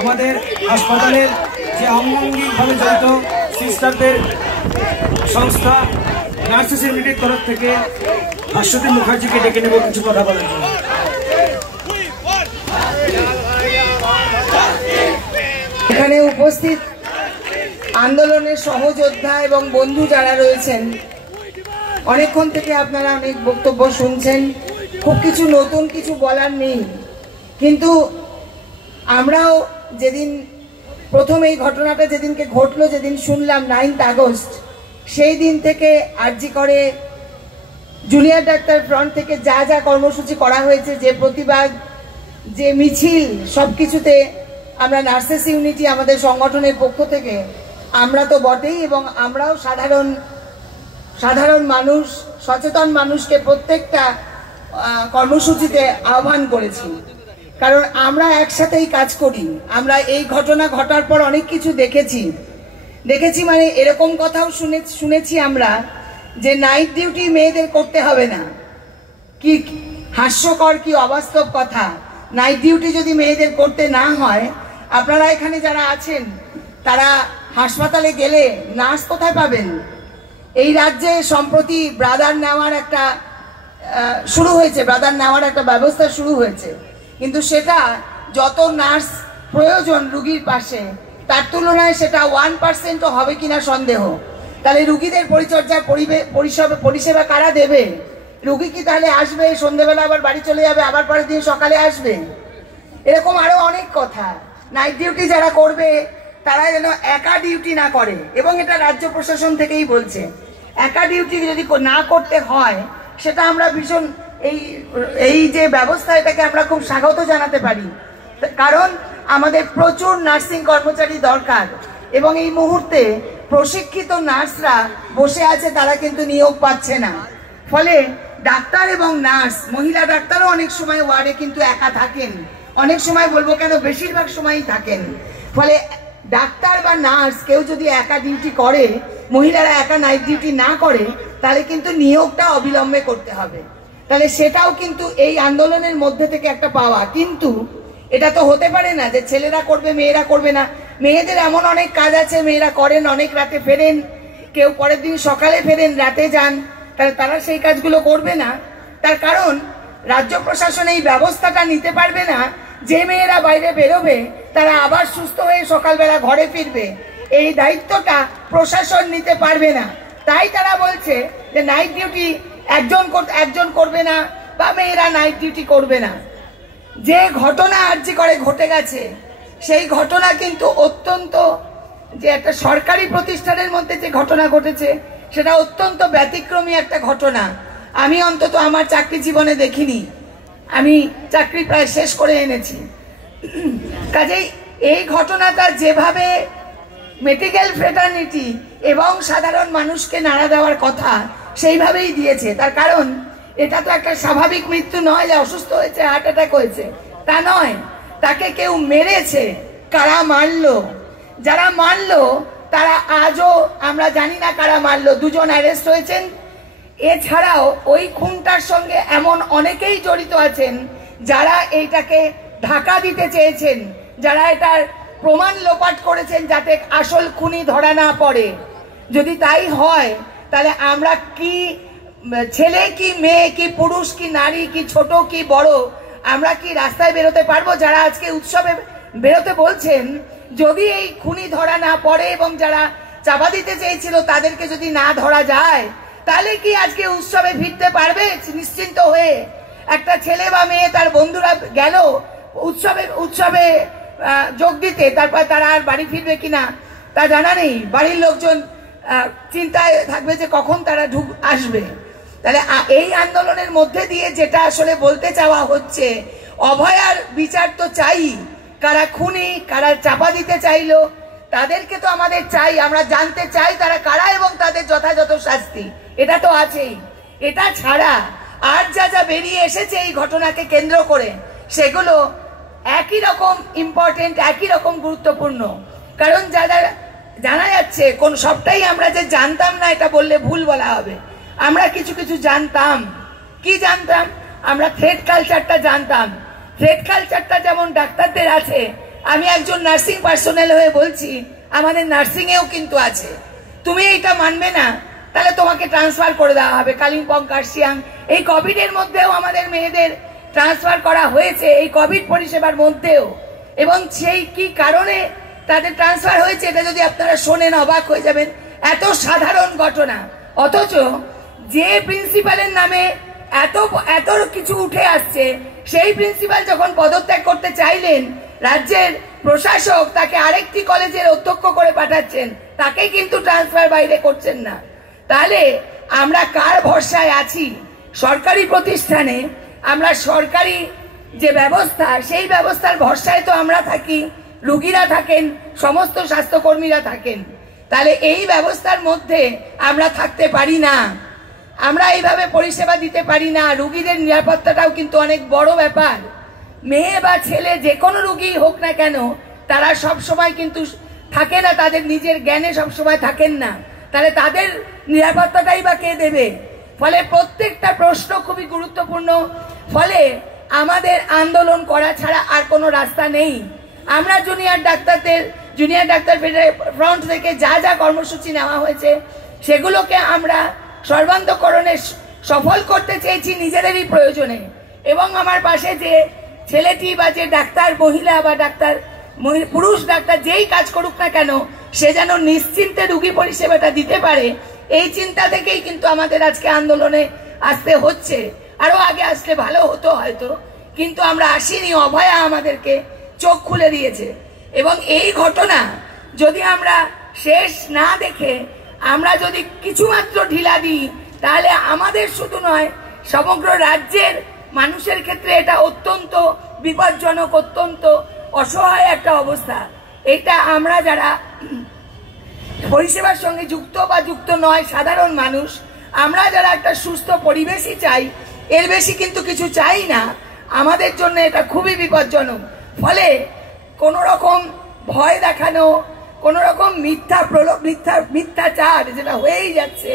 আমাদের হাসপাতালের যে অঙ্গাঙ্গিকভাবে জড়িত সিস্টারদের সংস্থা নার্সেস ইউনিটির তরফ থেকে ভাস্বতী মুখার্জিকে ডেকে নেব কিছু কথা বলার জন্য। এখানে উপস্থিত আন্দোলনের সহযোদ্ধা এবং বন্ধু যারা রয়েছেন, অনেকক্ষণ থেকে আপনারা অনেক বক্তব্য শুনছেন, খুব কিছু নতুন কিছু বলার নেই। কিন্তু আমরাও যেদিন প্রথম এই ঘটনাটা যেদিনকে ঘটলো, যেদিন শুনলাম 9 আগস্ট, সেই দিন থেকে আরজি করে জুনিয়র ডাক্তার ফ্রন্ট থেকে যা যা কর্মসূচি করা হয়েছে, যে প্রতিবাদ, যে মিছিল, সব কিছুতে আমরা নার্সেস ইউনিটি আমাদের সংগঠনের পক্ষ থেকে আমরা তো বটেই, এবং আমরাও সাধারণ মানুষ, সচেতন মানুষকে প্রত্যেকটা কর্মসূচিতে আহ্বান করেছি। কারণ আমরা একসাথেই কাজ করি। আমরা এই ঘটনা ঘটার পর অনেক কিছু দেখেছি মানে এরকম কথাও শুনেছি আমরা যে নাইট ডিউটি মেয়েদের করতে হবে না। কি হাস্যকর, কি অবাস্তব কথা। নাইট ডিউটি যদি মেয়েদের করতে না হয়, আপনারা এখানে যারা আছেন তারা হাসপাতালে গেলে নার্স কোথায় পাবেন? এই রাজ্যে সম্প্রতি ব্রাদার নেওয়ার একটা ব্যবস্থা শুরু হয়েছে, কিন্তু সেটা যত নার্স প্রয়োজন রুগীর পাশে, তার তুলনায় সেটা 1% হবে কিনা সন্দেহ। তাহলে রুগীদের পরিচর্যার পরিষেবা কারা দেবে? রুগী কি তাহলে আসবে, সন্ধ্যেবেলা আবার বাড়ি চলে যাবে, আবার পরের দিন সকালে আসবে? এরকম আরো অনেক কথা। নাইট ডিউটি যারা করবে তারা যেন একা ডিউটি না করে, এবং এটা রাজ্য প্রশাসন থেকেই বলছে একা ডিউটি যদি না করতে হয়, সেটা আমরা ভীষণ এই যে ব্যবস্থা, এটাকে আমরা খুব স্বাগত জানাতে পারি। কারণ আমাদের প্রচুর নার্সিং কর্মচারী দরকার, এবং এই মুহূর্তে প্রশিক্ষিত নার্সরা বসে আছে, তারা কিন্তু নিয়োগ পাচ্ছে না। ফলে ডাক্তার এবং নার্স, মহিলা ডাক্তারও অনেক সময় ওয়ার্ডে কিন্তু একা থাকেন, অনেক সময় বলবো কেন বেশিরভাগ সময়ই থাকেন। ফলে ডাক্তার বা নার্স কেউ যদি একা ডিউটি করে, মহিলারা একা নাইট ডিউটি না করে, তাহলে কিন্তু নিয়োগটা অবিলম্বে করতে হবে। তাহলে সেটাও কিন্তু এই আন্দোলনের মধ্যে থেকে একটা পাওয়া। কিন্তু এটা তো হতে পারে না যে ছেলেরা করবে মেয়েরা করবে না। মেয়েদের এমন অনেক কাজ আছে, মেয়েরা করেন, অনেক রাতে ফেরেন, কেউ পরের দিন সকালে ফেরেন, রাতে যান, তাহলে তারা সেই কাজগুলো করবে না। তার কারণ রাজ্য প্রশাসন এই ব্যবস্থাটা নিতে পারবে না যে মেয়েরা বাইরে বেরোবে তারা আবার সুস্থ হয়ে সকালবেলা ঘরে ফিরবে, এই দায়িত্বটা প্রশাসন নিতে পারবে না। তাই তারা বলছে যে নাইট ডিউটি একজন করবে না, বা মেয়েরা নাইট ডিউটি করবে না। যে ঘটনা আরজি করে ঘটে গেছে, সেই ঘটনা কিন্তু অত্যন্ত, যে একটা সরকারি প্রতিষ্ঠানের মধ্যে যে ঘটনা ঘটেছে, সেটা অত্যন্ত ব্যতিক্রমী একটা ঘটনা। আমি অন্তত আমার চাকরি জীবনে দেখিনি। আমি চাকরি প্রায় শেষ করে এনেছি। কাজেই এই ঘটনাটা যেভাবে মেডিকেল ফ্রেটার্নিটি এবং সাধারণ মানুষকে নাড়া দেওয়ার কথা, সেইভাবেই দিয়েছে। তার কারণ এটা তো একটা স্বাভাবিক মৃত্যু নয় যে অসুস্থ হয়েছে, হার্ট অ্যাটাক হয়েছে, তা নয়। তাকে কেউ মেরেছে। কারা মারলো? যারা মারলো তারা আজও আমরা জানি না কারা মারলো। 2 জন অ্যারেস্ট হয়েছেন। এছাড়াও ওই খুনটার সঙ্গে এমন অনেকেই জড়িত আছেন যারা এইটাকে ঢাকা দিতে চেয়েছেন, যারা এটার প্রমাণ লোপাট করেছেন যাতে আসল খুনি ধরা না পড়ে। যদি তাই হয়, তাহলে আমরা কি ছেলে কি মেয়ে কি পুরুষ কি নারী কি ছোট কি বড়, আমরা কি রাস্তায় বেরোতে পারবো? যারা আজকে উৎসবে বেরোতে বলছেন, যদি এই খুনি ধরা না পড়ে এবং যারা চাপা দিতে চেয়েছিল তাদেরকে যদি না ধরা যায়, তাহলে কি আজকে উৎসবে ফিরতে পারবে নিশ্চিন্ত হয়ে? একটা ছেলে বা মেয়ে তার বন্ধুরা গেল উৎসবে যোগ দিতে, তারপর তারা আর বাড়ি ফিরবে কিনা তা জানা নেই। বাড়ির লোকজন চিন্তায় থাকবে যে কখন তারা আসবে। তাহলে এই আন্দোলনের মধ্যে দিয়ে যেটা আসলে বলতে চাওয়া হচ্ছে, অভয়ার বিচার তো চাই। কারা খুনি, কারা চাপা দিতে চাইলো, তাদেরকে তো আমাদের চাই। আমরা জানতে চাই তারা কারা এবং তাদের যথাযথ শাস্তি। এটা তো আছেই। এটা ছাড়া আর যা যা বেরিয়ে এসেছে এই ঘটনাকে কেন্দ্র করে, সেগুলো একই রকম ইম্পর্টেন্ট, একই রকম গুরুত্বপূর্ণ। কারণ জানা যাচ্ছে, কোন সবটাই আমরা যে জানতাম না এটা বললে ভুল বলা হবে। আমরা কিছু কিছু জানতাম। কি জানতাম? আমরা থ্রেড কালচারটা জানতাম। থ্রেড কালচারটা যেমন ডাক্তারদের আছে, আমি একজন নার্সিং পার্সোনাল হয়ে বলছি, আমাদের নার্সিং এও কিন্তু আছে। তুমি এইটা মানবে না, তাহলে তোমাকে ট্রান্সফার করে দেওয়া হবে কালিম্পং, কার্শিয়াং। এই কোভিড এর মধ্যেও আমাদের মেয়েদের ট্রান্সফার করা হয়েছে, এই কোভিড পরিষেবার মধ্যেও। এবং সেই কি কারণে তাদের ট্রান্সফার হয়েছে এটা যদি আপনারা শোনেন অবাক হয়ে যাবেন। এত সাধারণ ঘটনা, অথচ যে প্রিন্সিপালের নামে এত এত কিছু উঠে আসছে, সেই প্রিন্সিপাল যখন পদত্যাগ করতে চাইলেন, রাজ্যের প্রশাসক তাকে আরেকটি কলেজের অধ্যক্ষ করে পাঠাচ্ছেন, তাকে কিন্তু ট্রান্সফার বাইরে করছেন না। তাহলে আমরা কার ভরসায় আছি? সরকারি প্রতিষ্ঠানে আমরা সরকারি যে ব্যবস্থা, সেই ব্যবস্থার ভরসায় তো আমরা থাকি, রোগীরা থাকেন, সমস্ত স্বাস্থ্যকর্মীরা থাকেন। তাহলে এই ব্যবস্থার মধ্যে আমরা থাকতে পারি না, আমরা এইভাবে পরিষেবা দিতে পারি না। রোগীদের নিরাপত্তাটাও কিন্তু অনেক বড় ব্যাপার। মেয়ে বা ছেলে যে কোনো রোগী হোক না কেন, তারা সব সময় কিন্তু থাকে না, তাদের নিজের জ্ঞানে সব সময় থাকেন না। তাহলে তাদের নিরাপত্তাটাই বা কে দেবে? ফলে প্রত্যেকটা প্রশ্ন খুবই গুরুত্বপূর্ণ। ফলে আমাদের আন্দোলন করা ছাড়া আর কোনো রাস্তা নেই। আমরা জুনিয়র ডাক্তার ফ্রন্ট থেকে যা যা কর্মসূচি নেওয়া হয়েছে, সেগুলোকে আমরা সর্বান্তকরণে সফল করতে চেয়েছি নিজেদেরই প্রয়োজনে। এবং আমার পাশে যে ছেলেটি বা যে ডাক্তার মহিলা বা ডাক্তার পুরুষ ডাক্তার যেই কাজ করুক না কেন, সে যেন নিশ্চিন্তে রোগী পরিষেবাটা দিতে পারে, এই চিন্তা থেকেই কিন্তু আমাদের আজকে আন্দোলনে আসতে হচ্ছে। আরো আগে আসলে ভালো হতো হয়তো, কিন্তু আমরা আসিনি। অভয়া আমাদেরকে চোখ খুলে দিয়েছে। এবং এই ঘটনা যদি আমরা শেষ না দেখে আমরা যদি কিছুমাত্র ঢিলা দিই, তাহলে আমাদের শুধু নয়, সমগ্র রাজ্যের মানুষের ক্ষেত্রে এটা অত্যন্ত বিপজ্জনক, অত্যন্ত অসহায় একটা অবস্থা। এটা আমরা যারা পরিষেবার সঙ্গে যুক্ত বা যুক্ত নয় সাধারণ মানুষ, আমরা যারা একটা সুস্থ পরিবেশই চাই, এর বেশি কিন্তু কিছু চাই না, আমাদের জন্য এটা খুবই বিপজ্জনক। ফলে কোন রকম ভয় দেখানো, কোন রকম মিথ্যাচার যেটা হয়েই যাচ্ছে,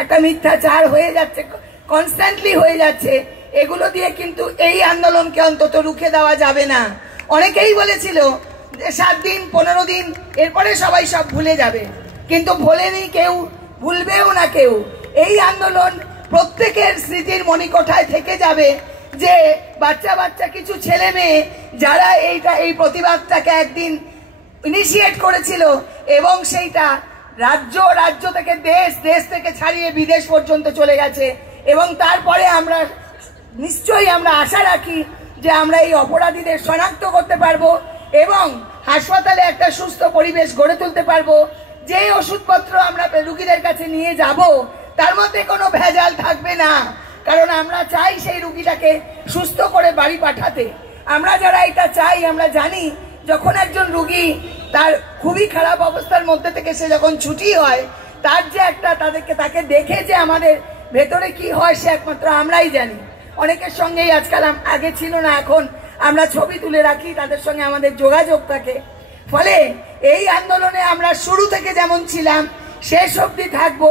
একটা মিথ্যাচার হয়ে যাচ্ছে, কনস্ট্যান্টলি হয়ে যাচ্ছে, এগুলো দিয়ে কিন্তু এই আন্দোলনকে অন্তত রুখে দেওয়া যাবে না। অনেকেই বলেছিল যে 7 দিন 15 দিন এরপরে সবাই সব ভুলে যাবে, কিন্তু ভোলেনি কেউ, ভুলবেও না কেউ। এই আন্দোলন প্রত্যেকের স্মৃতির মণিকোঠায় থেকে যাবে, যে বাচ্চা বাচ্চা কিছু ছেলে মেয়ে যারা এই প্রতিবাদটাকে একদিন ইনিশিয়েট করেছিল, এবং সেইটা রাজ্য থেকে দেশ থেকে ছাড়িয়ে বিদেশ পর্যন্ত চলে গেছে। এবং তারপরে আমরা নিশ্চয়ই আমরা আশা রাখি যে আমরা এই অপরাধীদের শনাক্ত করতে পারবো এবং হাসপাতালে একটা সুস্থ পরিবেশ গড়ে তুলতে পারবো। যে ওষুধপত্র আমরা রোগীদের কাছে নিয়ে যাব, তার মধ্যে কোনো ভেজাল থাকবে না, কারণ আমরা চাই সেই রোগীটাকে সুস্থ করে বাড়ি পাঠাতে। আমরা যারা এটা চাই, আমরা জানি যখন একজন রোগী তার খুবই খারাপ অবস্থার মধ্যে থেকে সে যখন ছুটি হয়, তার যে একটা তাকে দেখে যে আমাদের ভেতরে কি হয়, সে একমাত্র আমরাই জানি। অনেকের সঙ্গেই আজকাল, আগে ছিল না, এখন আমরা ছবি তুলে রাখি, তাদের সঙ্গে আমাদের যোগাযোগ থাকে। ফলে এই আন্দোলনে আমরা শুরু থেকে যেমন ছিলাম, শেষ অবধি থাকবো,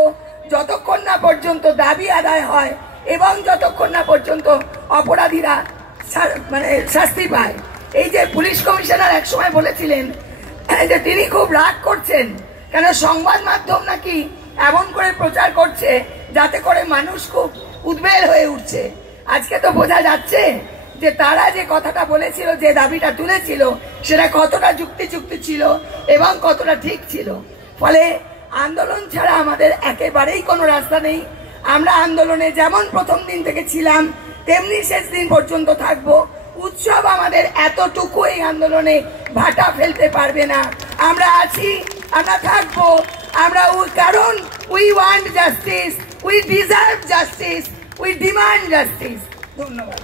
যতক্ষণ না পর্যন্ত দাবি আদায় হয় এবং যতক্ষণ না পর্যন্ত অপরাধীরা শাস্তি পায়। এই যে পুলিশ কমিশনার একসময় বলেছিলেন যে তিনি খুব রাগ করছেন, কেন সংবাদ মাধ্যম নাকি এমন করে প্রচার করছে যাতে করে মানুষ খুব উদ্বেগ হয়ে উঠছে। আজকে তো বোঝা যাচ্ছে যে তারা যে কথাটা বলেছিল, যে দাবিটা তুলেছিল, সেটা কতটা যুক্তি ছিল এবং কতটা ঠিক ছিল। ফলে আন্দোলন ছাড়া আমাদের একেবারেই কোনো রাস্তা নেই। আমরা আন্দোলনে যেমন প্রথম দিন থেকে ছিলাম, তেমনি শেষ দিন পর্যন্ত থাকবো। উৎসব আমাদের এতটুকু এই আন্দোলনে ভাটা ফেলতে পারবে না। আমরা আছি, আমরা থাকবো, আমরা কারণ we want justice, we deserve justice, we demand justice. ধন্যবাদ।